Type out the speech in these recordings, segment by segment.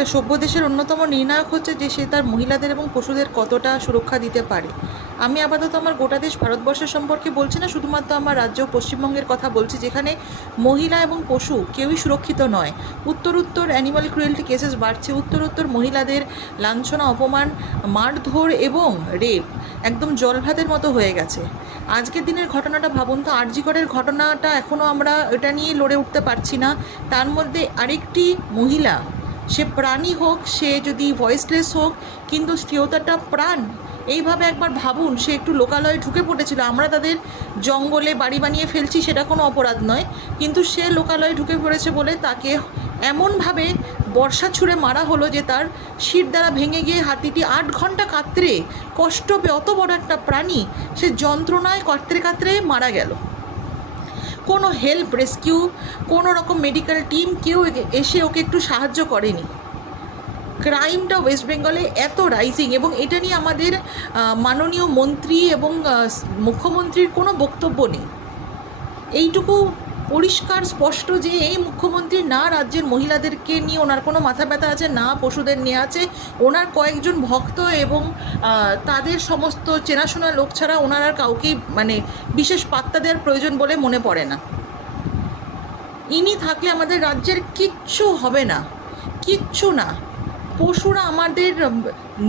একটা সভ্য দেশের অন্যতম নির্ণায়ক হচ্ছে যে সে তার মহিলাদের এবং পশুদের কতটা সুরক্ষা দিতে পারে। আমি আপাতত আমার গোটা দেশ ভারতবর্ষের সম্পর্কে বলছি না, শুধুমাত্র আমার রাজ্য পশ্চিমবঙ্গের কথা বলছি, যেখানে মহিলা এবং পশু কেউই সুরক্ষিত নয়। উত্তর অ্যানিমাল ক্রুয়েলটি কেসেস বাড়ছে, উত্তর মহিলাদের লাঞ্ছনা, অপমান, মারধর এবং রেপ একদম জলভাতের মতো হয়ে গেছে। আজকের দিনের ঘটনাটা ভাবুন তো, আরজি করের ঘটনাটা এখনও আমরা এটা নিয়ে লড়ে উঠতে পারছি না। তার মধ্যে আরেকটি মহিলা, সে প্রাণী হোক, সে যদি ভয়েসলেস হোক, কিন্তু স্ত্রীয়তাটা প্রাণ। এইভাবে একবার ভাবুন, সে একটু লোকালয়ে ঢুকে পড়েছিল, আমরা তাদের জঙ্গলে বাড়ি বানিয়ে ফেলছি সেটা কোনো অপরাধ নয়, কিন্তু সে লোকালয়ে ঢুকে পড়েছে বলে তাকে এমনভাবে বর্ষা ছুঁড়ে মারা হলো যে তার শির দ্বারা ভেঙে গিয়ে হাতিটি 8 ঘন্টা কাতরে কষ্ট পেয়ে, অত বড় একটা প্রাণী সে যন্ত্রণায় কাতরে কাতরে মারা গেল। কোনো হেল্প, রেস্কিউ, কোনো রকম মেডিকেল টিম কেউ এসে ওকে একটু সাহায্য করেনি। ক্রাইমটা ওয়েস্ট বেঙ্গলে এত রাইজিং, এবং এটা নিয়ে আমাদের মাননীয় মন্ত্রী এবং মুখ্যমন্ত্রীর কোনো বক্তব্য নেই। এইটুকু পরিষ্কার স্পষ্ট যে এই মুখ্যমন্ত্রী না রাজ্যের মহিলাদেরকে নিয়ে ওনার কোনো মাথা ব্যথা আছে, না পশুদের নিয়ে আছে। ওনার কয়েকজন ভক্ত এবং তাদের সমস্ত চেনাশোনা লোক ছাড়া ওনার আর কাউকেই বিশেষ পাত্তা দেওয়ার প্রয়োজন বলে মনে পড়ে না। ইনি থাকলে আমাদের রাজ্যের কিচ্ছু হবে না, কিচ্ছু না। পশুরা আমাদের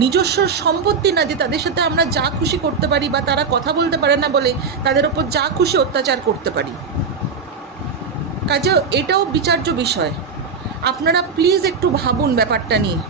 নিজস্ব সম্পত্তি না যে তাদের সাথে আমরা যা খুশি করতে পারি, বা তারা কথা বলতে পারে না বলে তাদের ওপর যা খুশি অত্যাচার করতে পারি। কাজে এটাও বিচার্য বিষয়। আপনারা প্লিজ একটু ভাবুন ব্যাপারটা নিয়ে।